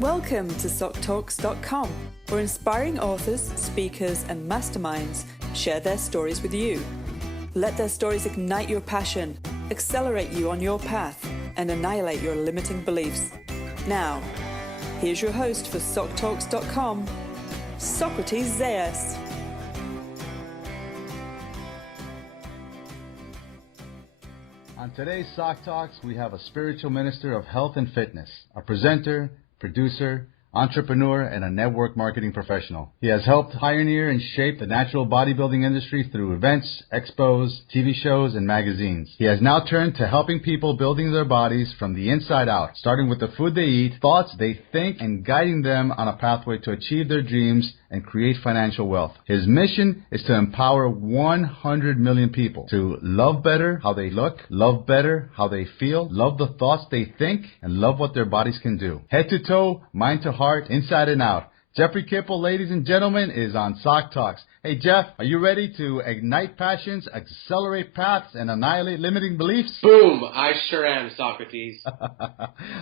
Welcome to SocTalks.com, where inspiring authors, speakers, and masterminds share their stories with you. Let their stories ignite your passion, accelerate you on your path, and annihilate your limiting beliefs. Now, here's your host for SocTalks.com, Socrates Zayas. On today's Soc Talks, we have a spiritual minister of health and fitness, a presenter, producer, entrepreneur, and a network marketing professional. He has helped pioneer and shape the natural bodybuilding industry through events, expos, TV shows, and magazines. He has now turned to helping people building their bodies from the inside out, starting with the food they eat, thoughts they think, and guiding them on a pathway to achieve their dreams and create financial wealth. His mission is to empower 100 million people to love better how they look, love better how they feel, love the thoughts they think, and love what their bodies can do. Head to toe, mind to heart, inside and out. Jeffrey Kippel, ladies and gentlemen, is on Soc Talks. Hey, Jeff, are you ready to ignite passions, accelerate paths, and annihilate limiting beliefs? Boom! I sure am, Socrates.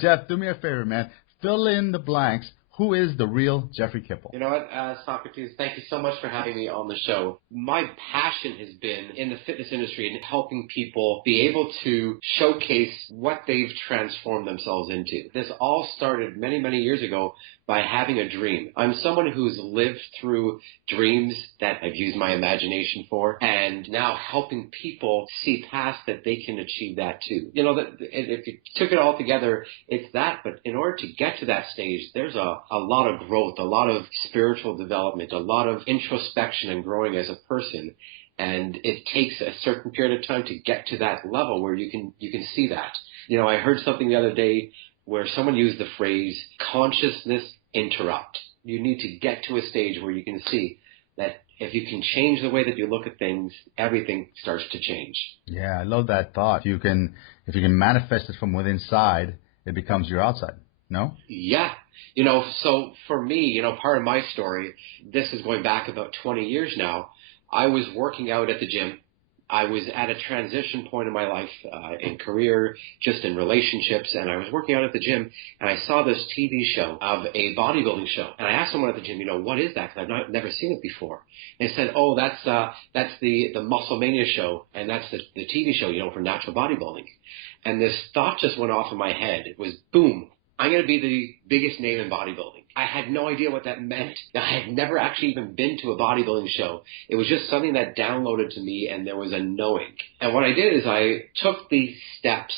Jeff, do me a favor, man. Fill in the blanks. Who is the real Jeffrey Kippel? You know what, Socrates, thank you so much for having me on the show. My passion has been in the fitness industry and helping people be able to showcase what they've transformed themselves into. This all started many, many years ago by having a dream. I'm someone who's lived through dreams that I've used my imagination for, and now helping people see past that they can achieve that too. You know, if you took it all together, it's that, but in order to get to that stage, there's a lot of growth, a lot of spiritual development, a lot of introspection and growing as a person. And it takes a certain period of time to get to that level where you can see that. You know, I heard something the other day where someone used the phrase consciousness interrupt. You need to get to a stage where you can see that if you can change the way that you look at things, everything starts to change. Yeah, I love that thought. If you can manifest it from within inside, it becomes your outside. No? Yeah. You know, so for me, you know, part of my story, this is going back about 20 years now. I was working out at the gym. I was at a transition point in my life, in career, just in relationships, and I was working out at the gym, and I saw this TV show of a bodybuilding show. And I asked someone at the gym, you know, what is that? Because I've never seen it before. And they said, oh, that's the Muscle Mania show, and that's the TV show, you know, for natural bodybuilding. And this thought just went off in my head. It was, boom, I'm going to be the biggest name in bodybuilding. I had no idea what that meant. I had never actually even been to a bodybuilding show. It was just something that downloaded to me, and there was a knowing. And what I did is I took these steps,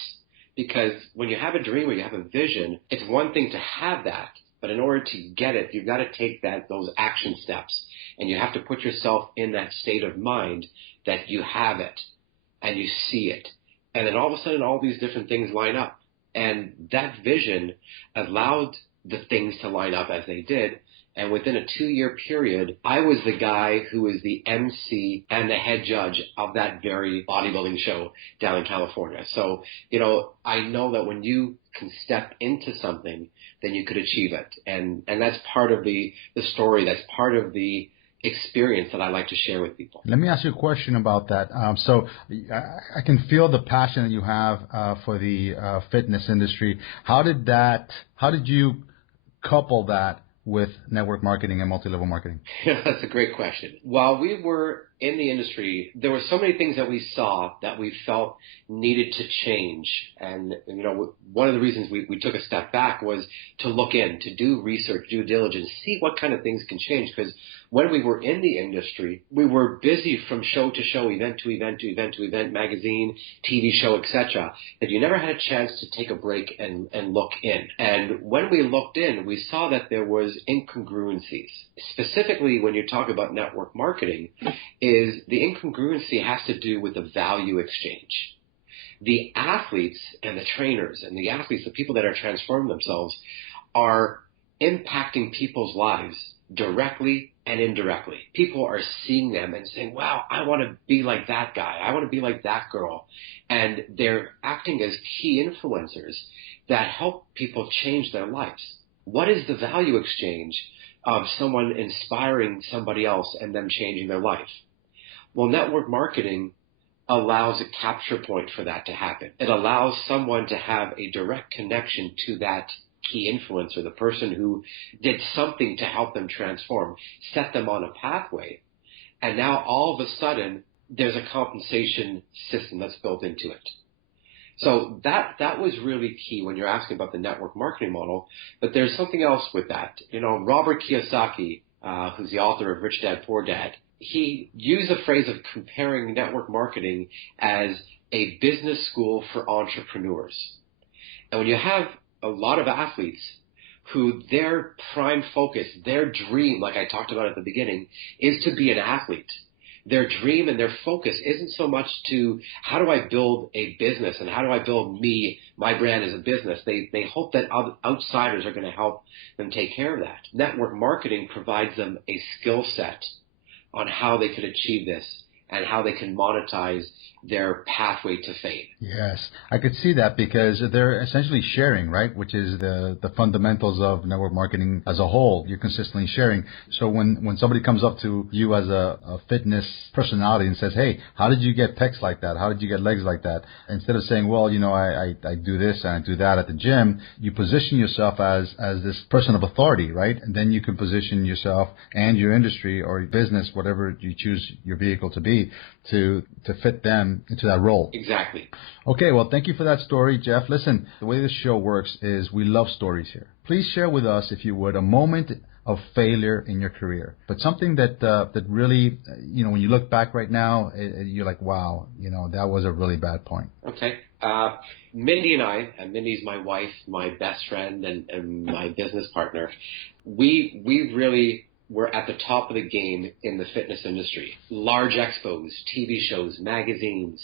because when you have a dream or you have a vision, it's one thing to have that, but in order to get it, you've got to take those action steps, and you have to put yourself in that state of mind that you have it, and you see it. And then all of a sudden, all these different things line up. And that vision allowed the things to line up as they did. And within a 2-year period, I was the guy who was the MC and the head judge of that very bodybuilding show down in California. So, you know, I know that when you can step into something, then you could achieve it. And that's part of the story. That's part of the experience that I like to share with people. Let me ask you a question about that. So I can feel the passion that you have for the fitness industry. How did you couple that with network marketing and multi-level marketing? That's a great question. While we were in the industry, there were so many things that we saw that we felt needed to change. And, you know, one of the reasons we took a step back was to look in, to do research, due diligence, see what kind of things can change. Because when we were in the industry, we were busy from show to show, event to event to event to event, magazine, TV show, etc., that you never had a chance to take a break and look in. And when we looked in, we saw that there was incongruencies. Specifically, when you talk about network marketing, is the incongruency has to do with the value exchange. The athletes and the trainers and the athletes, the people that are transforming themselves, are impacting people's lives directly and indirectly. People are seeing them and saying, wow, I want to be like that guy. I want to be like that girl. And they're acting as key influencers that help people change their lives. What is the value exchange of someone inspiring somebody else and them changing their life? Well, network marketing allows a capture point for that to happen. It allows someone to have a direct connection to that key influencer, the person who did something to help them transform, set them on a pathway. And now all of a sudden, there's a compensation system that's built into it. So that was really key when you're asking about the network marketing model. But there's something else with that. Robert Kiyosaki, who's the author of Rich Dad, Poor Dad, he used the phrase of comparing network marketing as a business school for entrepreneurs. And when you have a lot of athletes who their prime focus, their dream, like I talked about at the beginning, is to be an athlete. Their dream and their focus isn't so much to how do I build a business and how do I build my brand as a business. They hope that outsiders are going to help them take care of that. Network marketing provides them a skill set on how they could achieve this and how they can monetize their pathway to fame. Yes, I could see that because they're essentially sharing, right? Which is the fundamentals of network marketing as a whole. You're consistently sharing. So when somebody comes up to you as a fitness personality and says, hey, how did you get pecs like that? How did you get legs like that? Instead of saying, well, I do this and I do that at the gym, you position yourself as this person of authority, right? And then you can position yourself and your industry or your business, whatever you choose your vehicle to be, to fit them into that role. Exactly. Okay, well, thank you for that story, Jeff. Listen, the way this show works is we love stories here. Please share with us, if you would, a moment of failure in your career, but something that really, when you look back right now, you're like, wow, that was a really bad point. Okay. Mindy and I, and Mindy's my wife, my best friend, and my business partner, we really were at the top of the game in the fitness industry. Large expos, TV shows, magazines.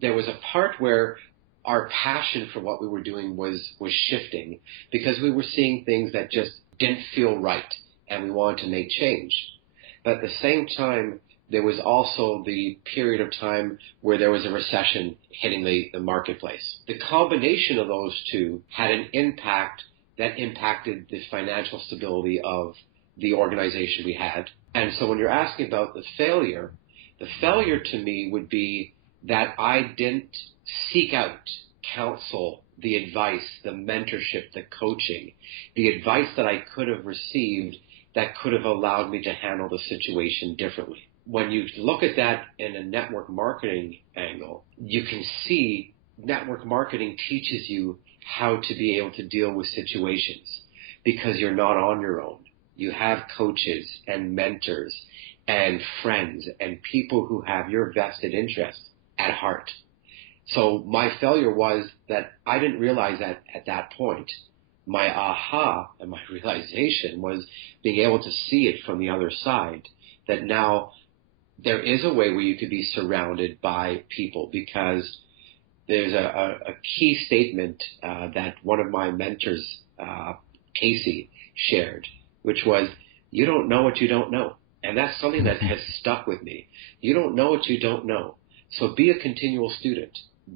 There was a part where our passion for what we were doing was shifting because we were seeing things that just didn't feel right and we wanted to make change. But at the same time, there was also the period of time where there was a recession hitting the marketplace. The combination of those two had an impact that impacted the financial stability of the organization we had. And so when you're asking about the failure to me would be that I didn't seek out counsel, the advice, the mentorship, the coaching, the advice that I could have received that could have allowed me to handle the situation differently. When you look at that in a network marketing angle, you can see network marketing teaches you how to be able to deal with situations because you're not on your own. You have coaches and mentors and friends and people who have your vested interest at heart. So my failure was that I didn't realize that at that point. My aha and my realization was being able to see it from the other side, that now there is a way where you could be surrounded by people, because there's a key statement that one of my mentors, Casey, shared, which was, you don't know what you don't know. And that's something that has stuck with me. You don't know what you don't know. So be a continual student.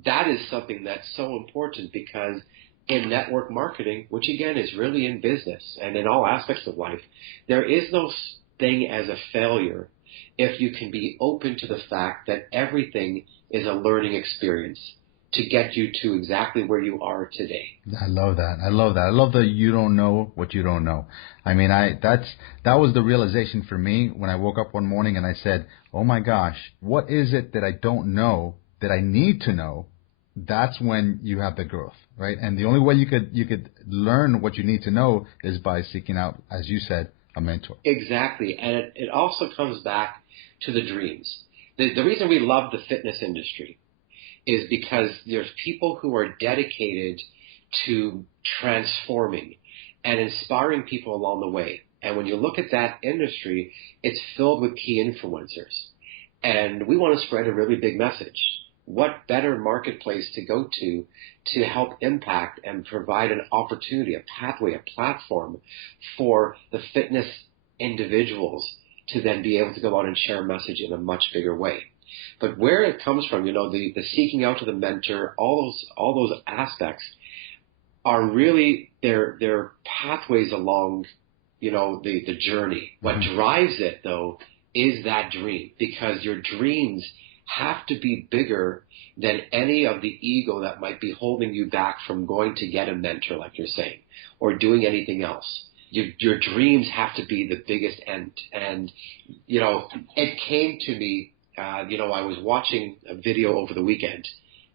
That is something that's so important, because in network marketing, which again is really in business and in all aspects of life, there is no thing as a failure if you can be open to the fact that everything is a learning experience to get you to exactly where you are today. I love that. I love that you don't know what you don't know. I mean, that was the realization for me when I woke up one morning and I said, oh my gosh, what is it that I don't know that I need to know? That's when you have the growth, right? And the only way you could learn what you need to know is by seeking out, as you said, a mentor. Exactly. And it also comes back to the dreams. The reason we love the fitness industry is because there's people who are dedicated to transforming and inspiring people along the way. And when you look at that industry, it's filled with key influencers. And we want to spread a really big message. What better marketplace to go to help impact and provide an opportunity, a pathway, a platform for the fitness individuals to then be able to go out and share a message in a much bigger way. But where it comes from, the seeking out to the mentor, all those aspects are really their pathways along, the journey. What drives it, though, is that dream, because your dreams have to be bigger than any of the ego that might be holding you back from going to get a mentor, like you're saying, or doing anything else. Your dreams have to be the biggest end. And, it came to me, I was watching a video over the weekend,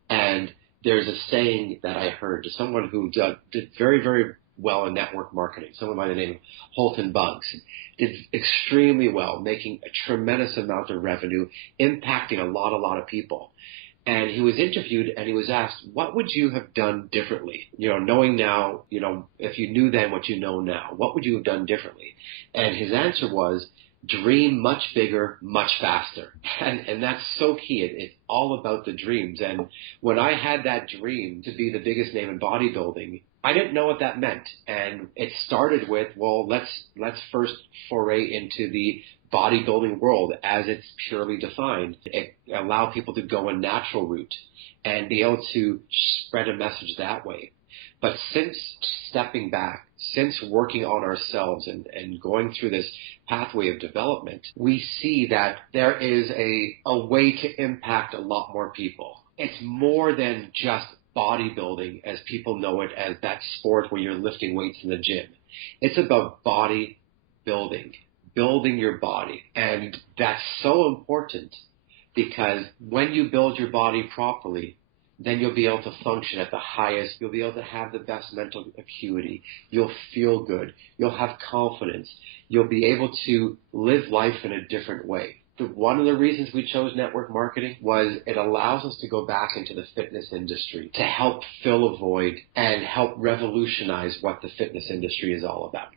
and there's a saying that I heard to someone who did very, very well in network marketing, someone by the name of Holton Buggs, did extremely well, making a tremendous amount of revenue, impacting a lot of people. And he was interviewed and he was asked, what would you have done differently? Knowing now, if you knew then what you know now, what would you have done differently? And his answer was, dream much bigger, much faster. And that's so key. It's all about the dreams. And when I had that dream to be the biggest name in bodybuilding, I didn't know what that meant. And it started with, well, let's first foray into the bodybuilding world as it's purely defined. It allow people to go a natural route and be able to spread a message that way. But since stepping back, since working on ourselves and going through this pathway of development, we see that there is a way to impact a lot more people. It's more than just bodybuilding as people know it, as that sport where you're lifting weights in the gym. It's about body building your body. And that's so important because when you build your body properly, then you'll be able to function at the highest. You'll be able to have the best mental acuity. You'll feel good. You'll have confidence. You'll be able to live life in a different way. One of the reasons we chose network marketing was it allows us to go back into the fitness industry to help fill a void and help revolutionize what the fitness industry is all about.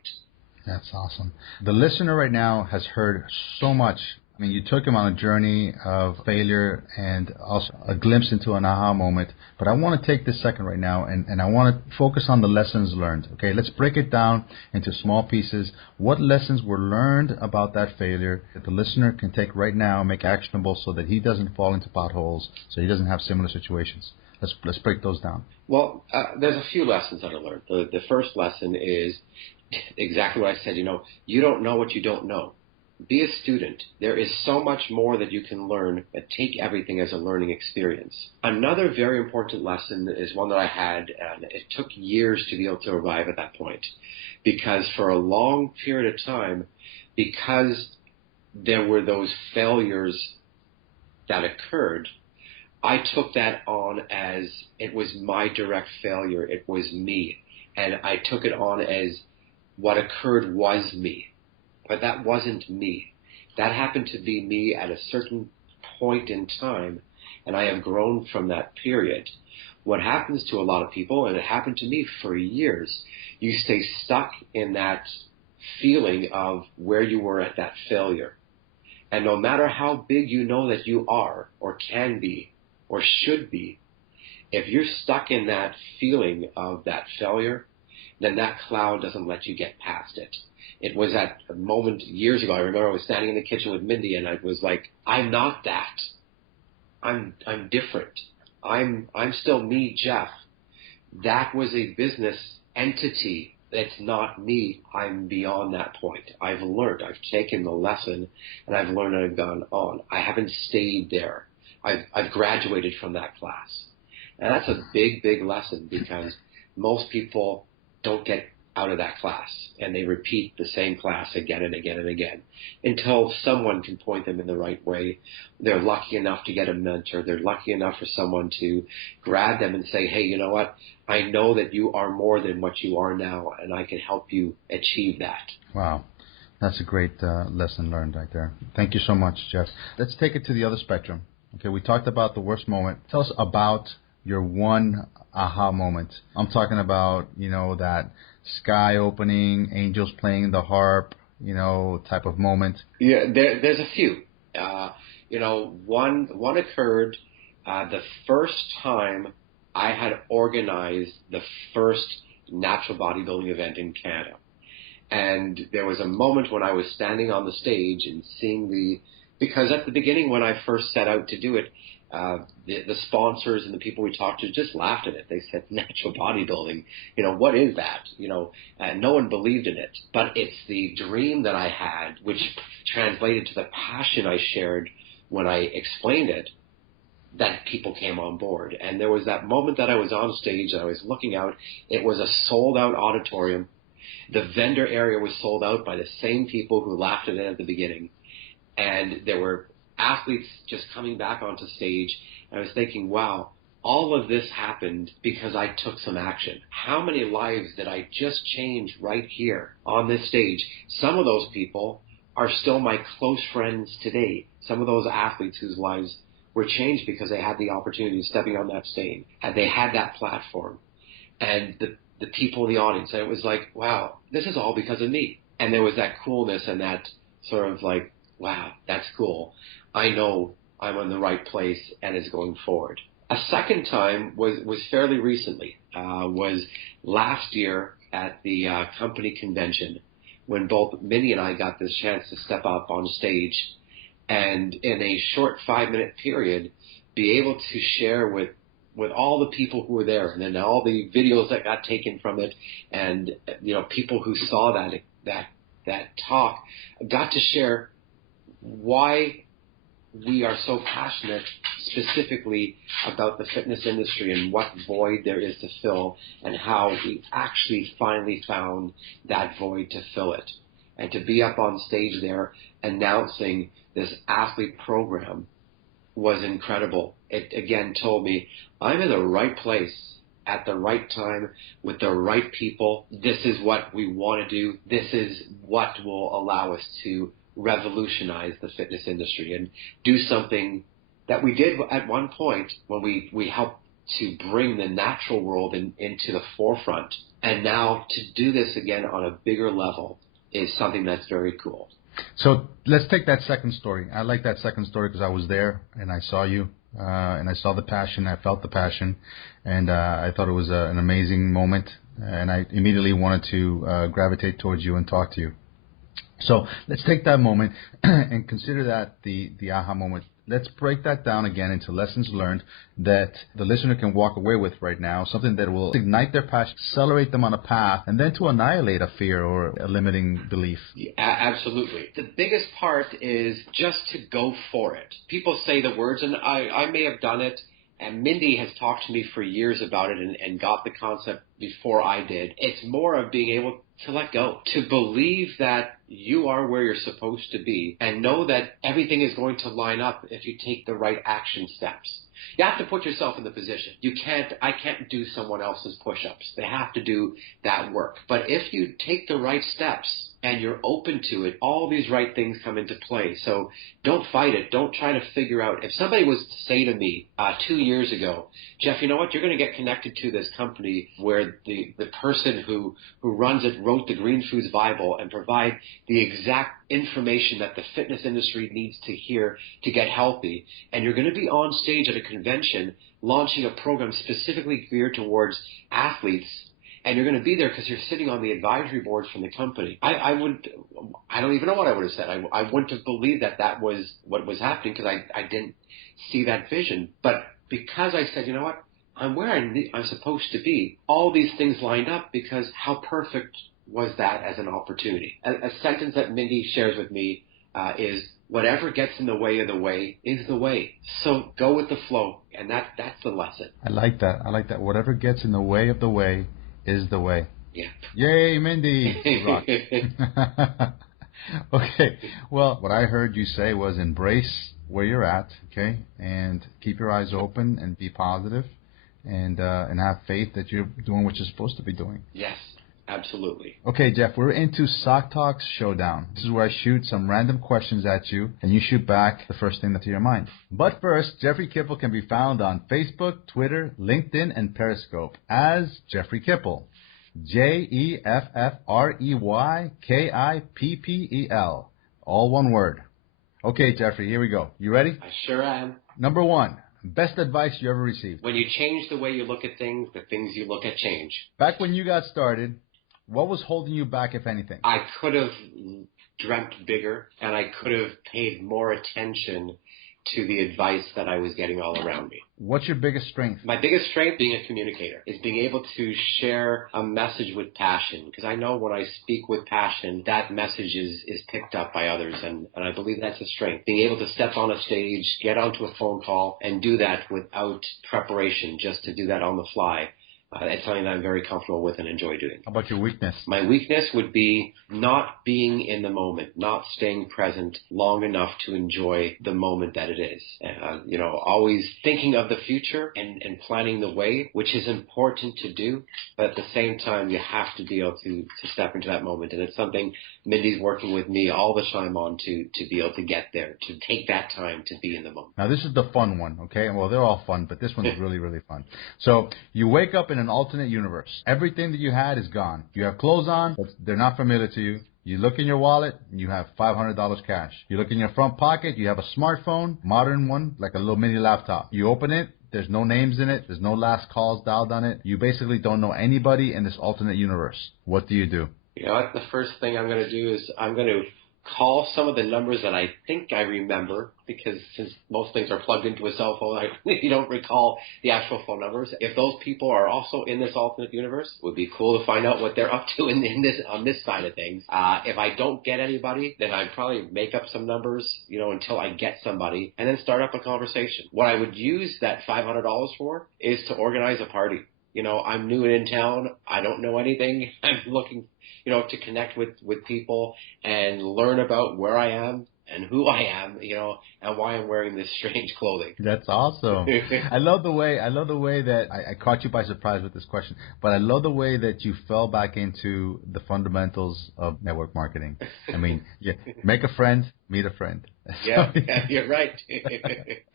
That's awesome. The listener right now has heard so much. I mean, you took him on a journey of failure and also a glimpse into an aha moment. But I want to take this second right now and I want to focus on the lessons learned. Okay, let's break it down into small pieces. What lessons were learned about that failure that the listener can take right now and make actionable so that he doesn't fall into potholes, so he doesn't have similar situations? Let's break those down. Well, there's a few lessons that I learned. The first lesson is exactly what I said. You don't know what you don't know. Be a student. There is so much more that you can learn, but take everything as a learning experience. Another very important lesson is one that I had, and it took years to be able to arrive at that point. Because for a long period of time, because there were those failures that occurred, I took that on as it was my direct failure. It was me. And I took it on as what occurred was me. But that wasn't me. That happened to be me at a certain point in time, and I have grown from that period. What happens to a lot of people, and it happened to me for years, you stay stuck in that feeling of where you were at that failure. And no matter how big you know that you are, or can be, or should be, if you're stuck in that feeling of that failure, then that cloud doesn't let you get past it. It was at a moment years ago. I remember I was standing in the kitchen with Mindy, and I was like, "I'm not that. I'm different. I'm still me, Jeff. That was a business entity. That's not me. I'm beyond that point. I've learned. I've taken the lesson, and I've learned and I've gone on. I haven't stayed there. I've graduated from that class, and that's a big, big lesson because most people don't get out of that class, and they repeat the same class again and again and again until someone can point them in the right way. They're lucky enough to get a mentor. They're lucky enough for someone to grab them and say, hey, you know what? I know that you are more than what you are now, and I can help you achieve that. Wow. That's a great lesson learned right there. Thank you so much, Jeff. Let's take it to the other spectrum. Okay, we talked about the worst moment. Tell us about your one aha moment. I'm talking about, that sky opening, angels playing the harp, type of moment. Yeah, there's a few. One occurred the first time I had organized the first natural bodybuilding event in Canada. And there was a moment when I was standing on the stage and seeing because at the beginning when I first set out to do it, the sponsors and the people we talked to just laughed at it. They said, natural bodybuilding, what is that? And no one believed in it. But it's the dream that I had, which translated to the passion I shared when I explained it, that people came on board. And there was that moment that I was on stage and I was looking out. It was a sold-out auditorium. The vendor area was sold out by the same people who laughed at it at the beginning. And there were athletes just coming back onto stage. And I was thinking, wow, all of this happened because I took some action. How many lives did I just change right here on this stage? Some of those people are still my close friends today. Some of those athletes whose lives were changed because they had the opportunity of stepping on that stage, and they had that platform. And the people in the audience, and it was like, wow, this is all because of me. And there was that coolness and that sort of like, wow, that's cool. I know I'm in the right place and it's going forward. A second time was fairly recently, was last year at the company convention when both Mindy and I got this chance to step up on stage and in a short 5-minute period be able to share with all the people who were there, and then all the videos that got taken from it, and people who saw that talk got to share why we are so passionate specifically about the fitness industry and what void there is to fill, and how we actually finally found that void to fill it. And to be up on stage there announcing this athlete program was incredible. It again told me I'm in the right place at the right time with the right people. This is what we want to do. This is what will allow us to revolutionize the fitness industry and do something that we did at one point when we helped to bring the natural world into the forefront. And now to do this again on a bigger level is something that's very cool. So let's take that second story. I like that second story because I was there and I saw you and I saw the passion. I felt the passion, and I thought it was an amazing moment. And I immediately wanted to gravitate towards you and talk to you. So let's take that moment and consider that the aha moment. Let's break that down again into lessons learned that the listener can walk away with right now, something that will ignite their passion, accelerate them on a path, and then to annihilate a fear or a limiting belief. Yeah, absolutely. The biggest part is just to go for it. People say the words, and I may have done it, and Mindy has talked to me for years about it and got the concept before I did. It's more of being able to let go, to believe that you are where you're supposed to be, and know that everything is going to line up if you take the right action steps. You have to put yourself in the position. I can't do someone else's push-ups. They have to do that work. But if you take the right steps and you're open to it, all these right things come into play. So don't fight it. Don't try to figure out. If somebody was to say to me 2 years ago, Jeff, you know what? You're going to get connected to this company where the person who runs it wrote the Green Foods Bible and provide the exact information that the fitness industry needs to hear to get healthy. And you're going to be on stage at a convention launching a program specifically geared towards athletes, and you're going to be there because you're sitting on the advisory boards from the company. I don't even know what I would have said. I wouldn't have believed that was what was happening because I didn't see that vision. But because I said, you know what, I'm where I'm supposed to be, all these things lined up because how perfect was that as an opportunity. A sentence that Mindy shares with me is, whatever gets in the way of the way is the way. So go with the flow, and that's the lesson. I like that. Whatever gets in the way of the way is the way. Yeah. Yay, Mindy. You rock. Okay. Well, what I heard you say was embrace where you're at, okay, and keep your eyes open and be positive, and have faith that you're doing what you're supposed to be doing. Yes. Absolutely. Okay, Jeff, we're into Soc Talks Showdown. This is where I shoot some random questions at you, and you shoot back the first thing that's in your mind. But first, Jeffrey Kippel can be found on Facebook, Twitter, LinkedIn, and Periscope as Jeffrey Kippel. JeffreyKippel. All one word. Okay, Jeffrey, here we go. You ready? I sure am. Number 1. Best advice you ever received? When you change the way you look at things, the things you look at change. Back when you got started, what was holding you back, if anything? I could have dreamt bigger, and I could have paid more attention to the advice that I was getting all around me. What's your biggest strength? My biggest strength, being a communicator, is being able to share a message with passion. Because I know when I speak with passion, that message is picked up by others. And I believe that's a strength. Being able to step on a stage, get onto a phone call, and do that without preparation, just to do that on the fly. It's something that I'm very comfortable with and enjoy doing. How about your weakness? My weakness would be not being in the moment, not staying present long enough to enjoy the moment that it is. Always thinking of the future and planning the way, which is important to do. But at the same time, you have to be able to step into that moment. And it's something Mindy's working with me all the time on to be able to get there, to take that time to be in the moment. Now, this is the fun one, okay? Well, they're all fun, but this one's really, really fun. So you wake up in an alternate universe. Everything that you had is gone. You have clothes on, but they're not familiar to you. You look in your wallet, and you have $500 cash. You look in your front pocket, you have a smartphone, modern one, like a little mini laptop. You open it, there's no names in it, there's no last calls dialed on it. You basically don't know anybody in this alternate universe. What do you do? You know what? The first thing I'm going to do is I'm going to call some of the numbers that I think I remember, because since most things are plugged into a cell phone, you don't recall the actual phone numbers. If those people are also in this alternate universe, it would be cool to find out what they're up to on this side of things. If I don't get anybody, then I'd probably make up some numbers, until I get somebody, and then start up a conversation. What I would use that $500 for is to organize a party. I'm new in town. I don't know anything. I'm looking, to connect with people and learn about where I am and who I am, and why I'm wearing this strange clothing. That's awesome. I love the way that I caught you by surprise with this question, but I love the way that you fell back into the fundamentals of network marketing. I mean, make a friend, meet a friend. Yeah, you're right.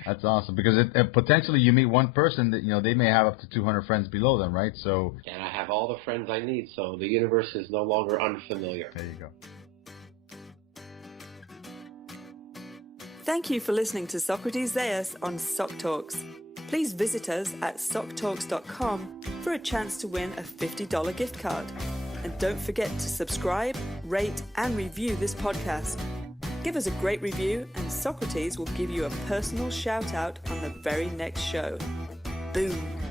That's awesome, because potentially you meet one person that, they may have up to 200 friends below them, right? So. And I have all the friends I need, so the universe is no longer unfamiliar. There you go. Thank you for listening to Socrates Zaius on Soc Talks. Please visit us at SocTalks.com for a chance to win a $50 gift card. And don't forget to subscribe, rate, and review this podcast. Give us a great review, and Socrates will give you a personal shout out on the very next show. Boom.